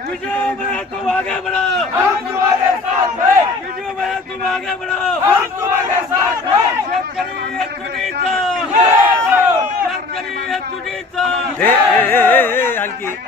विजय मैं तुम आगे बढ़ो हम तुम्हारे साथ हैं विजय मैं तुम आगे बढ़ो हम तुम्हारे साथ हैं शेतकरी एकजुटीचा शेतकरी एकजुटीचा ए ए ए ए ए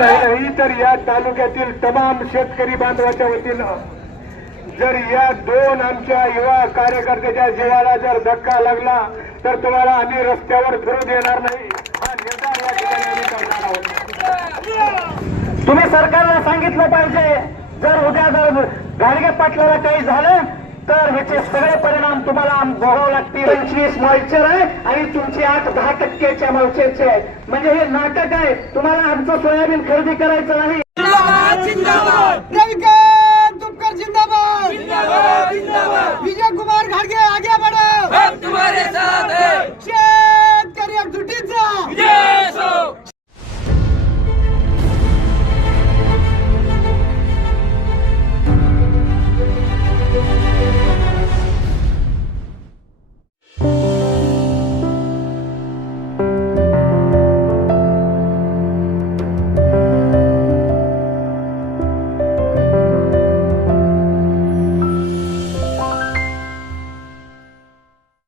हलकी वतीनं तर या तालुक्यातील तमाम शेतकरी बांधवाच्या वतीनं जर या दोन आमच्या युवा कार्यकर्त्याच्या जीवाला जर धक्का लागला तर तुम्हाला आम्ही रस्त्यावर फिरू देणार नाही. हा निर्धार या ठिकाणी आम्ही करणार आहोत. तुम्ही सरकारला सांगितलं पाहिजे जर उद्या जर घाडगे पाटलाला काही झालं तर ह्याचे सगळे परिणाम तुम्हाला भोगावे लागतील. पंचवीस मॉइचर आहे आणि तुमची आठ दहा टक्क्याच्या मॉइचरचे आहे म्हणजे हे नाटक आहे. तुम्हाला आमचं सोयाबीन खरेदी करायचं नाही